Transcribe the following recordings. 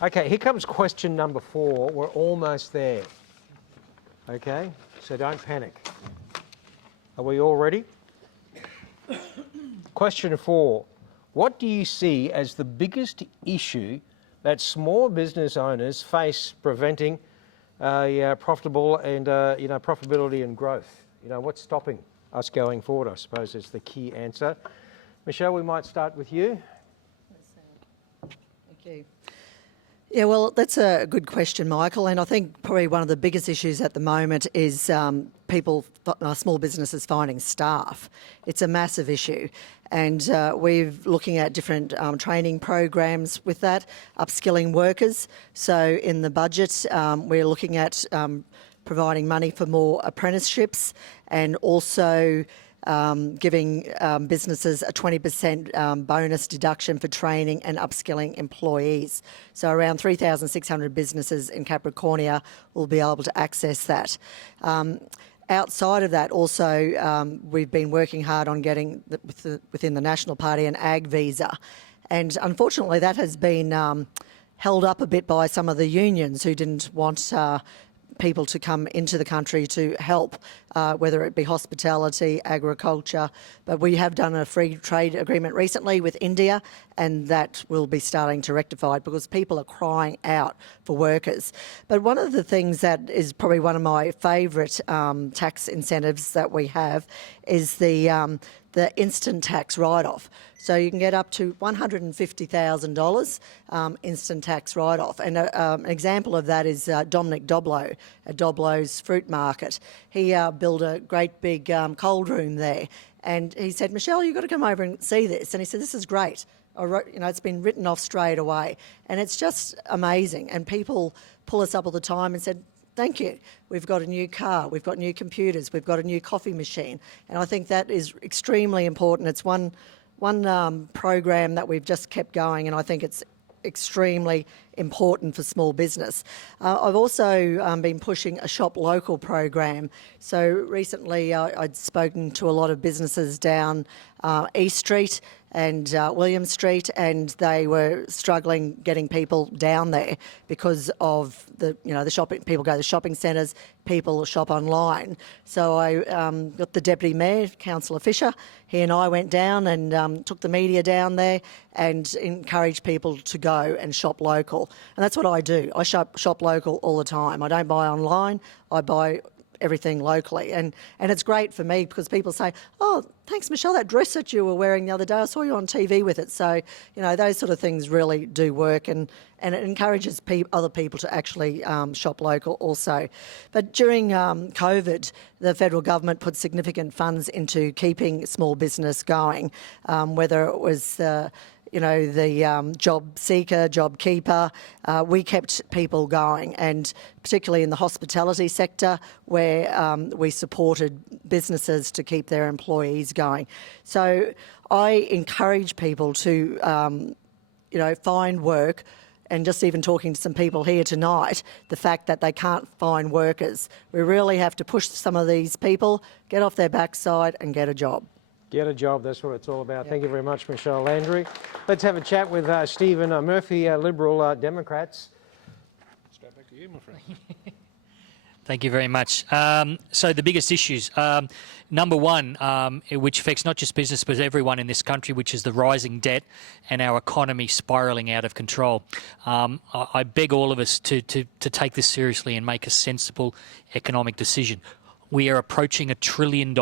Okay, here comes question number 4. We're almost there. Okay, so don't panic. Are we all ready? Question 4. What do you see as the biggest issue that small business owners face preventing profitable and profitability and growth? What's stopping us going forward, I suppose, is the key answer. Michelle, we might start with you. Thank you. Yeah, well, that's a good question, Michael, and I think probably one of the biggest issues at the moment is small businesses finding staff. It's a massive issue, and we're looking at different training programs with that, upskilling workers. So in the budget, we're looking at providing money for more apprenticeships and also giving businesses a 20% bonus deduction for training and upskilling employees. So around 3,600 businesses in Capricornia will be able to access that. Outside of that, also, we've been working hard on getting within the National Party an ag visa. And unfortunately, that has been held up a bit by some of the unions who didn't want people to come into the country to help, whether it be hospitality, agriculture. But we have done a free trade agreement recently with India, and that will be starting to rectify it because people are crying out for workers. But one of the things that is probably one of my favourite tax incentives that we have is the instant tax write-off. So you can get up to $150,000 instant tax write-off. And an example of that is Dominic Doblo at Doblo's Fruit Market. He built a great big cold room there. And he said, Michelle, you've got to come over and see this. And he said, this is great. It's been written off straight away. And it's just amazing. And people pull us up all the time and said, thank you. We've got a new car, we've got new computers, we've got a new coffee machine. And I think that is extremely important. It's one program that we've just kept going, and I think it's extremely important for small business. I've also been pushing a shop local program. So recently I'd spoken to a lot of businesses down East Street and William Street, and they were struggling getting people down there because of the shopping. People go to shopping centres, people shop online. So I got the Deputy Mayor, Councillor Fisher. He and I went down and took the media down there and encouraged people to go and shop local. And that's what I do. I shop local all the time. I don't buy online. I buy everything locally, and it's great for me because people say, oh, thanks Michelle, that dress that you were wearing the other day, I saw you on TV with it. So those sort of things really do work, and it encourages other people to actually shop local also. But during COVID, the federal government put significant funds into keeping small business going, whether it was the job seeker, job keeper. We kept people going, and particularly in the hospitality sector where we supported businesses to keep their employees going. So I encourage people to, find work. And just even talking to some people here tonight, the fact that they can't find workers. We really have to push some of these people, get off their backside and get a job. Get a job, that's what it's all about. Yep. Thank you very much, Michelle Landry. Let's have a chat with Zteven Murphy, Liberal Democrats. Straight back to you, my friend. Thank you very much. So the biggest issues, number one, which affects not just business but everyone in this country, which is the rising debt and our economy spiralling out of control. I beg all of us to take this seriously and make a sensible economic decision. We are approaching $1 trillion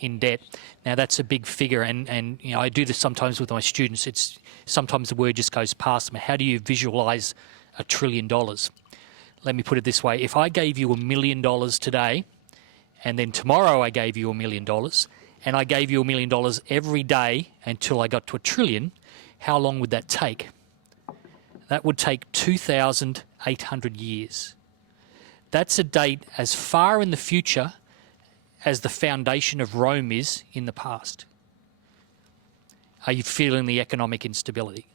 in debt. Now that's a big figure, and I do this sometimes with my students. Sometimes the word just goes past them. How do you visualise $1 trillion? Let me put it this way. If I gave you $1 million today, and then tomorrow I gave you $1 million, and I gave you $1 million every day until I got to $1 trillion, how long would that take? That would take 2,800 years. That's a date as far in the future as the foundation of Rome is in the past. Are you feeling the economic instability?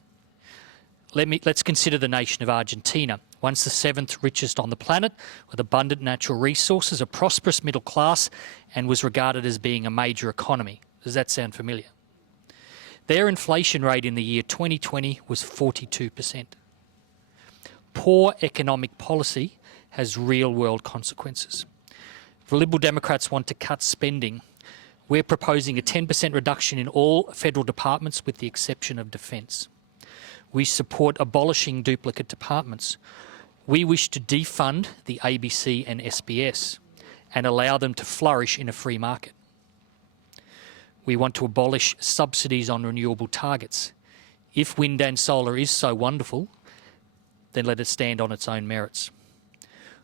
Let's consider the nation of Argentina, once the 7th richest on the planet, with abundant natural resources, a prosperous middle class, and was regarded as being a major economy. Does that sound familiar? Their inflation rate in the year 2020 was 42%. poor economic policy has real-world consequences. If the Liberal Democrats want to cut spending, we're proposing a 10% reduction in all federal departments with the exception of Defence. We support abolishing duplicate departments. We wish to defund the ABC and SBS and allow them to flourish in a free market. We want to abolish subsidies on renewable targets. If wind and solar is so wonderful, then let it stand on its own merits.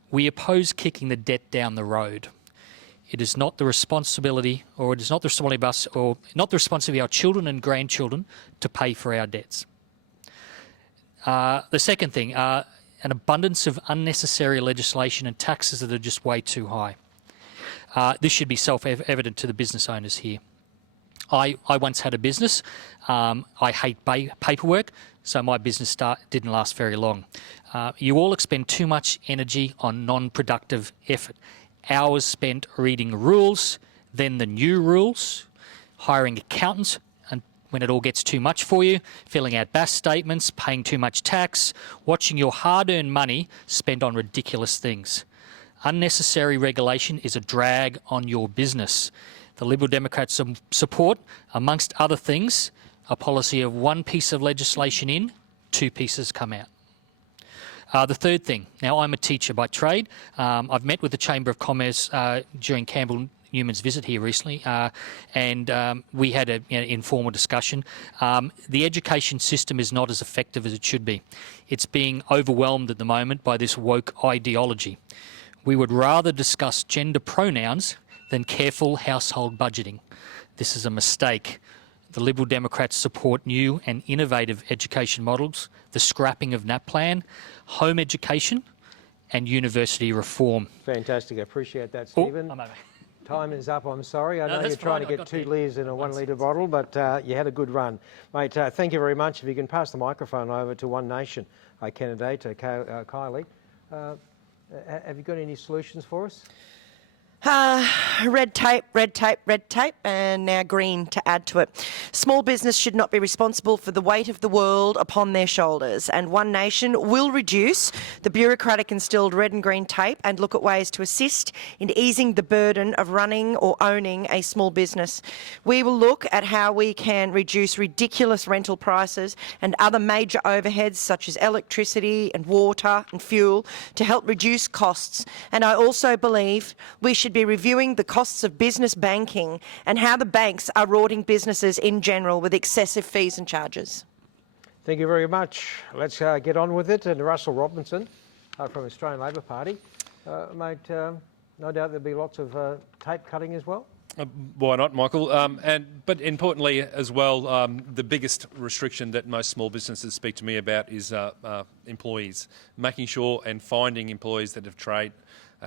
We oppose kicking the debt down the road. It is not the responsibility, or it is not the responsibility of us, or not the responsibility of our children and grandchildren to pay for our debts. The second thing, an abundance of unnecessary legislation and taxes that are just way too high. This should be self-evident to the business owners here. I once had a business. I hate paperwork, so my business didn't last very long. You all expend too much energy on non-productive effort. Hours spent reading rules, then the new rules, hiring accountants and when it all gets too much for you, filling out BAS statements, paying too much tax, watching your hard-earned money spent on ridiculous things. Unnecessary regulation is a drag on your business. The Liberal Democrats support, amongst other things, a policy of one piece of legislation in, two pieces come out. The third thing, now I'm a teacher by trade. I've met with the Chamber of Commerce during Campbell Newman's visit here recently, and we had an informal discussion. The education system is not as effective as it should be. It's being overwhelmed at the moment by this woke ideology. We would rather discuss gender pronouns than careful household budgeting. This is a mistake. The Liberal Democrats support new and innovative education models, the scrapping of NAPLAN, home education and university reform. Fantastic. I appreciate that, Zteven. I'm over. Time is up, I'm sorry. I know that's you're trying fine. to I get got 2 there. litres in a 1 litre bottle, but you had a good run. Mate, thank you very much. If you can pass the microphone over to One Nation candidate, Kylee. Have you got any solutions for us? Red tape, red tape, red tape, and now green to add to it. Small business should not be responsible for the weight of the world upon their shoulders, and One Nation will reduce the bureaucratic instilled red and green tape and look at ways to assist in easing the burden of running or owning a small business. We will look at how we can reduce ridiculous rental prices and other major overheads such as electricity and water and fuel to help reduce costs. And I also believe we should be reviewing the costs of business banking and how the banks are rorting businesses in general with excessive fees and charges. Thank you very much. Let's get on with it. And Russell Robertson from Australian Labor Party. Mate, no doubt there'll be lots of tape cutting as well. Why not, Michael? But importantly as well, the biggest restriction that most small businesses speak to me about is employees, making sure and finding employees that have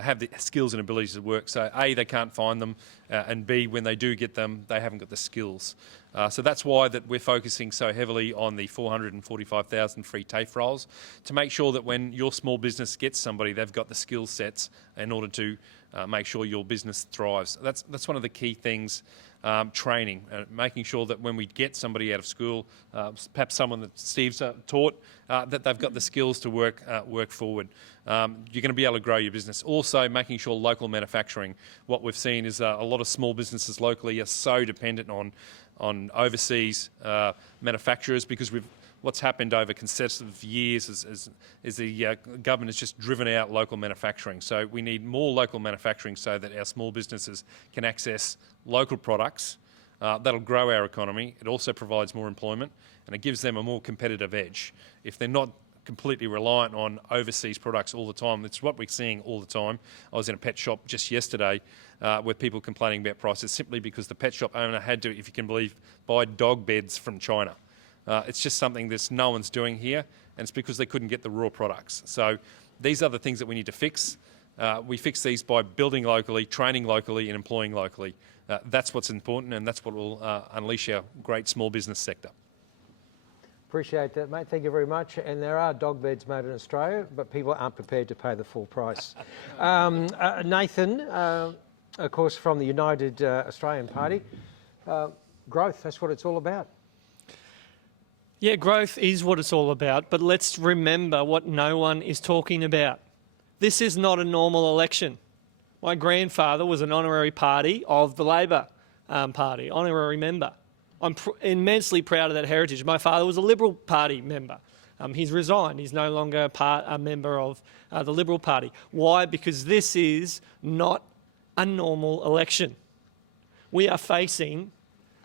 have the skills and abilities to work. So A, they can't find them, and B, when they do get them, they haven't got the skills. So that's why that we're focusing so heavily on the 445,000 free TAFE roles to make sure that when your small business gets somebody, they've got the skill sets in order to make sure your business thrives. That's one of the key things. Training, making sure that when we get somebody out of school, perhaps someone that Steve's taught, that they've got the skills to work forward. You're going to be able to grow your business. Also, making sure local manufacturing. What we've seen is a lot of small businesses locally are so dependent on overseas manufacturers because what's happened over consecutive years is the government has just driven out local manufacturing. So we need more local manufacturing so that our small businesses can access local products. That'll grow our economy. It also provides more employment and it gives them a more competitive edge. If they're not completely reliant on overseas products all the time, it's what we're seeing all the time. I was in a pet shop just yesterday with people complaining about prices simply because the pet shop owner had to, if you can believe, buy dog beds from China. It's just something that no one's doing here, and it's because they couldn't get the raw products. So these are the things that we need to fix. We fix these by building locally, training locally, and employing locally. That's what's important, and that's what will unleash our great small business sector. Appreciate that, mate. Thank you very much. And there are dog beds made in Australia, but people aren't prepared to pay the full price. Nathan, of course, from the United Australian Party. Growth, that's what it's all about. Yeah, growth is what it's all about, but let's remember what no one is talking about. This is not a normal election. My grandfather was an honorary party of the Labor Party, honorary member. I'm immensely proud of that heritage. My father was a Liberal Party member. He's resigned. He's no longer a member of the Liberal Party. Why? Because this is not a normal election. We are facing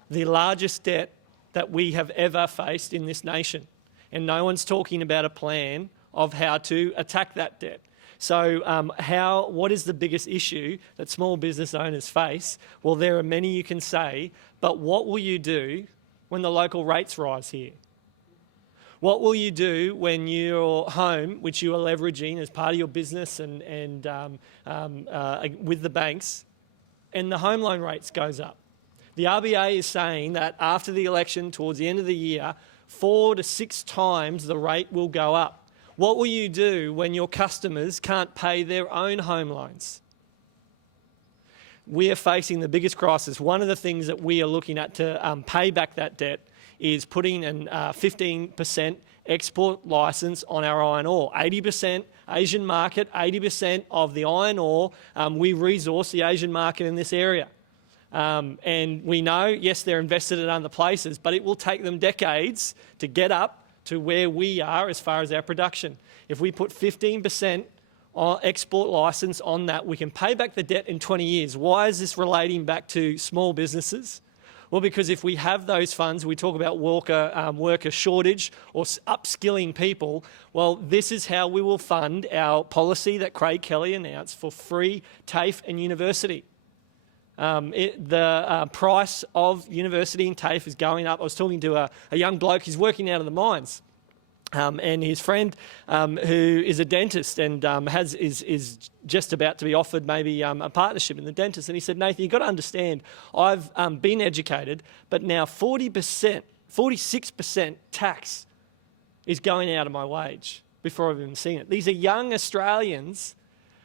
the largest debt that we have ever faced in this nation. And no one's talking about a plan of how to attack that debt. So what is the biggest issue that small business owners face? Well, there are many you can say, but what will you do when the local rates rise here? What will you do when your home, which you are leveraging as part of your business and with the banks, and the home loan rates goes up? The RBA is saying that after the election, towards the end of the year, 4 to 6 times the rate will go up. What will you do when your customers can't pay their own home loans? We are facing the biggest crisis. One of the things that we are looking at to pay back that debt is putting a 15% export licence on our iron ore. 80% Asian market, 80% of the iron ore, we resource the Asian market in this area. And we know, yes, they're invested in other places, but it will take them decades to get up to where we are as far as our production. If we put 15% export licence on that, we can pay back the debt in 20 years. Why is this relating back to small businesses? Well, because if we have those funds, we talk about worker shortage or upskilling people, well, this is how we will fund our policy that Craig Kelly announced for free TAFE and university. The price of university and TAFE is going up. I was talking to a young bloke, he's working out of the mines. And his friend, who is a dentist and is just about to be offered maybe a partnership in the dentist. And he said, Nathan, you've got to understand, I've been educated, but now 46% tax is going out of my wage before I've even seen it. These are young Australians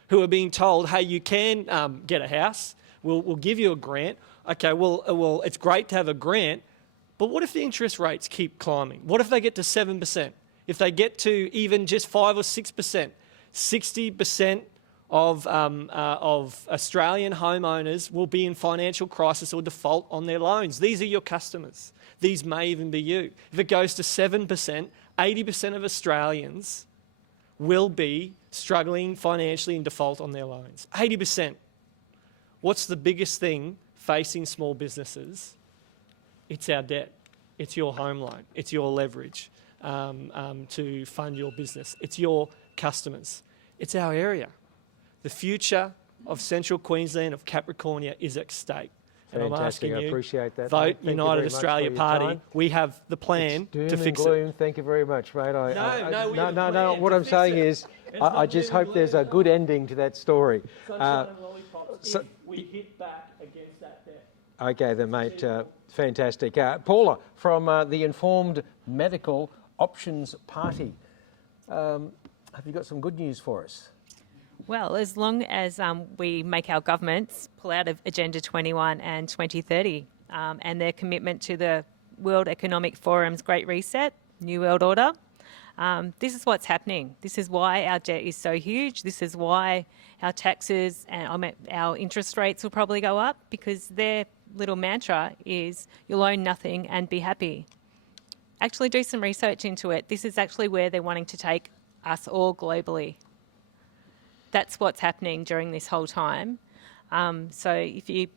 who are being told, hey, you can get a house. We'll give you a grant. Okay, well, it's great to have a grant, but what if the interest rates keep climbing? What if they get to 7%? If they get to even just 5 or 6%, 60% of Australian homeowners will be in financial crisis or default on their loans. These are your customers. These may even be you. If it goes to 7%, 80% of Australians will be struggling financially and default on their loans. 80%. What's the biggest thing facing small businesses? It's our debt. It's your home loan. It's your leverage to fund your business. It's your customers. It's our area. The future of Central Queensland, of Capricornia, is at stake. And Fantastic. I'm asking you, I appreciate that. vote Thank you United very much Australia for your Party. time. We have the plan It's to doom fix and gloom. it. Thank you very much, mate. No, we have a No. plan What to I'm fix saying it. is, It's I not just doom and hope there's a gloom. good ending to that story. Sunshine and lollipops so- if we hit back against that debt. Okay then, mate. Fantastic. Paula, from the Informed Medical Options Party. Have you got some good news for us? Well, as long as we make our governments pull out of Agenda 21 and 2030 and their commitment to the World Economic Forum's Great Reset, New World Order, this is what's happening. This is why our debt is so huge. This is why our taxes and our interest rates will probably go up, because their little mantra is you'll own nothing and be happy. Actually do some research into it. This is actually where they're wanting to take us all globally. That's what's happening during this whole time. So if you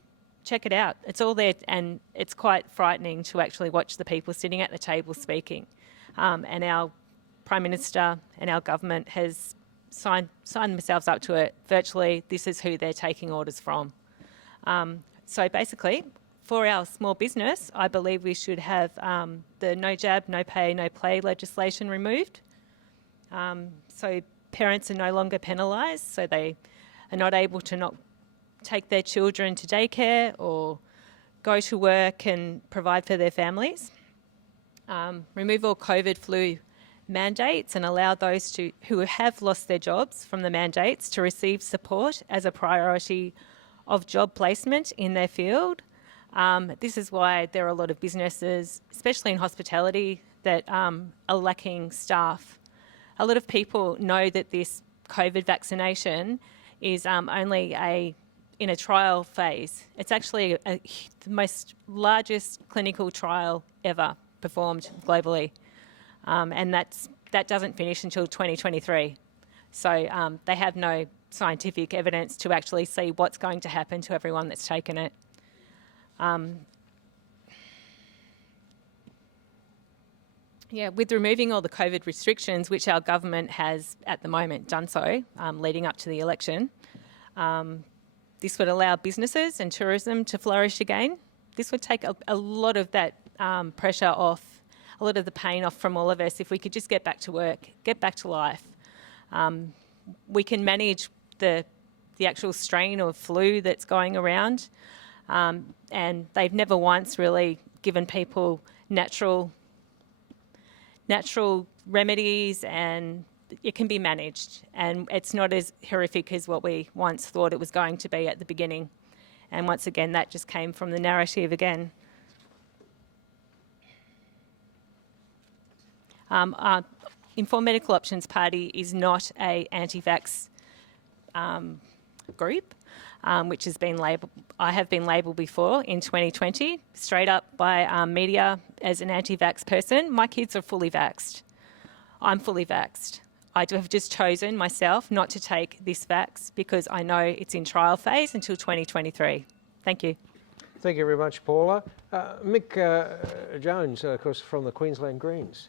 check it out, it's all there, and it's quite frightening to actually watch the people sitting at the table speaking. And our Prime Minister and our government has signed themselves up to it. Virtually, this is who they're taking orders from. So basically, for our small business, I believe we should have the no jab, no pay, no play legislation removed. So parents are no longer penalised, so they are not able to not take their children to daycare or go to work and provide for their families. Remove all COVID flu mandates and allow those who have lost their jobs from the mandates to receive support as a priority of job placement in their field. This is why there are a lot of businesses, especially in hospitality, that are lacking staff. A lot of people know that this COVID vaccination is only in a trial phase. It's actually the most largest clinical trial ever performed globally, and that doesn't finish until 2023. So they have no scientific evidence to actually see what's going to happen to everyone that's taken it. With removing all the COVID restrictions, which our government has at the moment done so, leading up to the election, this would allow businesses and tourism to flourish again. This would take a lot of that pressure off, a lot of the pain off from all of us if we could just get back to work, get back to life. We can manage the actual strain of flu that's going around, and they've never once really given people natural remedies, and it can be managed, and it's not as horrific as what we once thought it was going to be at the beginning. And once again, that just came from the narrative again. Informed Medical Options Party is not a anti-vax group, which has been labelled. I have been labelled before in 2020, straight up by media as an anti-vax person. My kids are fully vaxxed. I'm fully vaxxed. I have just chosen myself not to take this vax because I know it's in trial phase until 2023. Thank you. Thank you very much, Paula. Mick Jones, of course, from the Queensland Greens.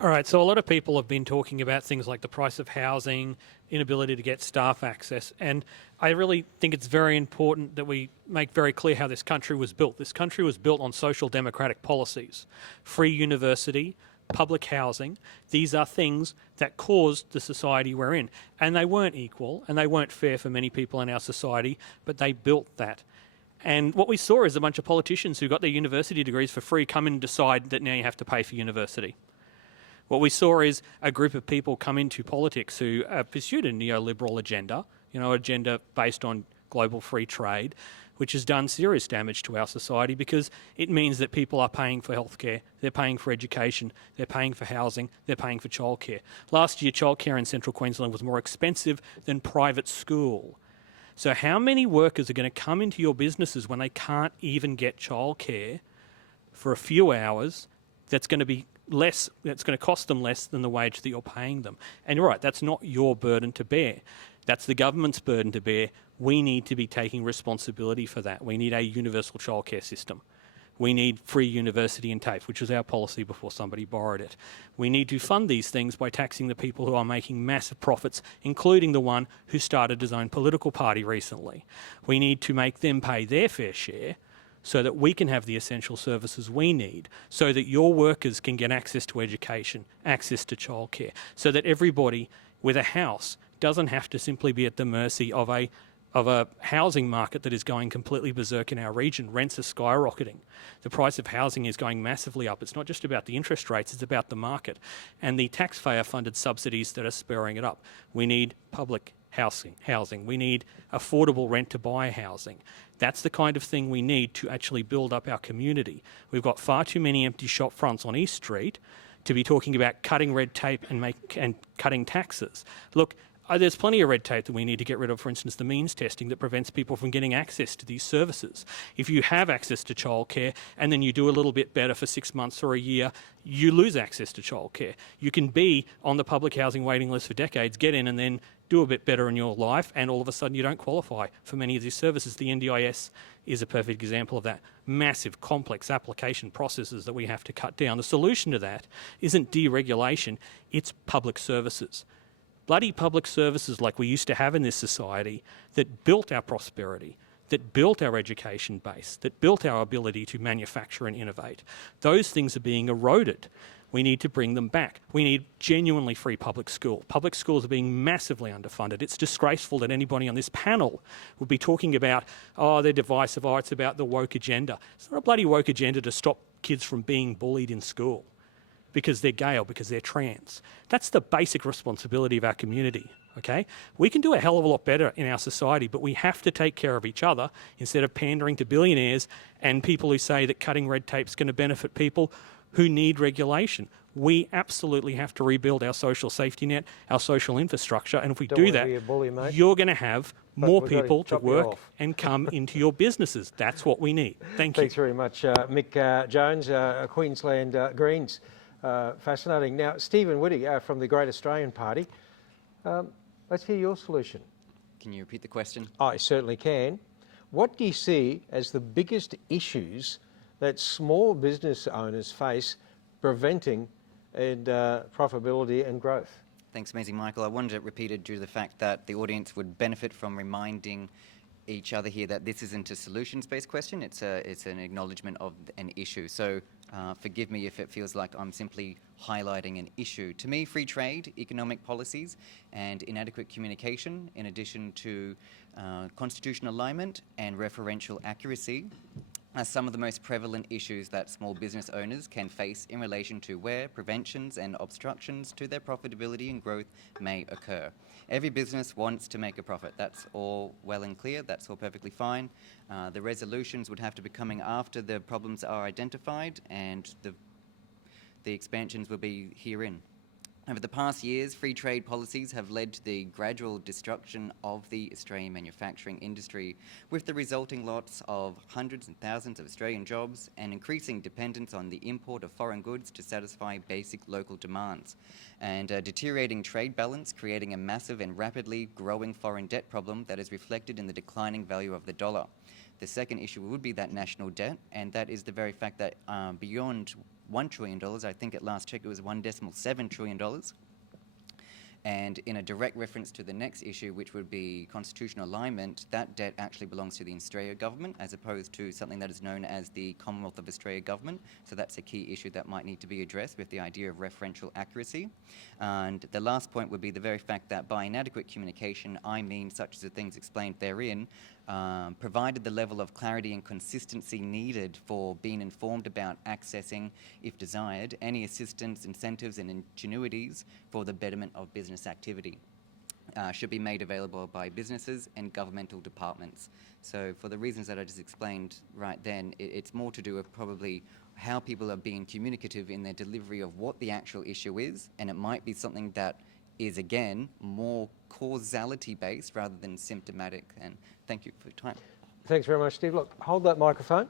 All right, so a lot of people have been talking about things like the price of housing, inability to get staff access, and I really think it's very important that we make very clear how this country was built. This country was built on social democratic policies, free university, public housing. These are things that caused the society we're in, and they weren't equal and they weren't fair for many people in our society, but they built that. And what we saw is a bunch of politicians who got their university degrees for free come in and decide that now you have to pay for university. What we saw is a group of people come into politics who pursued a neoliberal agenda, agenda based on global free trade, which has done serious damage to our society because it means that people are paying for healthcare, they're paying for education, they're paying for housing, they're paying for childcare. Last year, childcare in Central Queensland was more expensive than private school. So how many workers are going to come into your businesses when they can't even get childcare for a few hours that's going to be less, that's going to cost them less than the wage that you're paying them? And you're right, that's not your burden to bear. That's the government's burden to bear. We need to be taking responsibility for that. We need a universal childcare system. We need free university and TAFE, which was our policy before somebody borrowed it. We need to fund these things by taxing the people who are making massive profits, including the one who started his own political party recently. We need to make them pay their fair share so that we can have the essential services we need, so that your workers can get access to education, access to childcare, so that everybody with a house doesn't have to simply be at the mercy of a housing market that is going completely berserk in our region. Rents are skyrocketing. The price of housing is going massively up. It's not just about the interest rates, it's about the market and the taxpayer-funded subsidies that are spurring it up. We need public housing. We need affordable rent-to-buy housing. That's the kind of thing we need to actually build up our community. We've got far too many empty shop fronts on East Street to be talking about cutting red tape and cutting taxes. Look, there's plenty of red tape that we need to get rid of, for instance, the means testing that prevents people from getting access to these services. If you have access to childcare and then you do a little bit better for 6 months or a year, you lose access to childcare. You can be on the public housing waiting list for decades, get in and then do a bit better in your life, and all of a sudden you don't qualify for many of these services. The NDIS is a perfect example of that. Massive, complex application processes that we have to cut down. The solution to that isn't deregulation, it's public services. Bloody public services like we used to have in this society that built our prosperity, that built our education base, that built our ability to manufacture and innovate. Those things are being eroded. We need to bring them back. We need genuinely free public school. Public schools are being massively underfunded. It's disgraceful that anybody on this panel would be talking about, they're divisive, it's about the woke agenda. It's not a bloody woke agenda to stop kids from being bullied in school because they're gay or because they're trans. That's the basic responsibility of our community, okay? We can do a hell of a lot better in our society, but we have to take care of each other instead of pandering to billionaires and people who say that cutting red tape is going to benefit people who need regulation. We absolutely have to rebuild our social safety net, our social infrastructure, and if we Don't do wanna that, be a bully, mate, you're going to have but more we've gotta people to chop you work off. and come into your businesses. That's what we need. Thank you. Thanks very much, Mick Jones, Queensland Greens. Fascinating. Now, Zteven Whitty from the Great Australian Party. Let's hear your solution. Can you repeat the question? I certainly can. What do you see as the biggest issues that small business owners face preventing and profitability and growth? Thanks, Amazing Michael. I wanted it repeated due to the fact that the audience would benefit from reminding each other here that this isn't a solutions-based question, it's an acknowledgement of an issue. So forgive me if it feels like I'm simply highlighting an issue. To me, free trade, economic policies, and inadequate communication, in addition to constitutional alignment and referential accuracy, are some of the most prevalent issues that small business owners can face in relation to where preventions and obstructions to their profitability and growth may occur. Every business wants to make a profit. That's all well and clear. That's all perfectly fine. The resolutions would have to be coming after the problems are identified, and the expansions will be herein. Over the past years, free trade policies have led to the gradual destruction of the Australian manufacturing industry, with the resulting loss of hundreds and thousands of Australian jobs and increasing dependence on the import of foreign goods to satisfy basic local demands, and a deteriorating trade balance, creating a massive and rapidly growing foreign debt problem that is reflected in the declining value of the dollar. The second issue would be that national debt, and that is the very fact that beyond $1 trillion, I think at last check it was $1.7 trillion. And in a direct reference to the next issue, which would be constitutional alignment, that debt actually belongs to the Australia government as opposed to something that is known as the Commonwealth of Australia government. So that's a key issue that might need to be addressed with the idea of referential accuracy. And the last point would be the very fact that by inadequate communication, I mean such as the things explained therein, provided the level of clarity and consistency needed for being informed about accessing, if desired, any assistance, incentives and ingenuities for the betterment of business activity. Should be made available by businesses and governmental departments. So for the reasons that I just explained right then, it's more to do with probably how people are being communicative in their delivery of what the actual issue is, and it might be something that is, again, more causality-based rather than symptomatic. And thank you for your time. Thanks very much, Steve. Look, hold that microphone.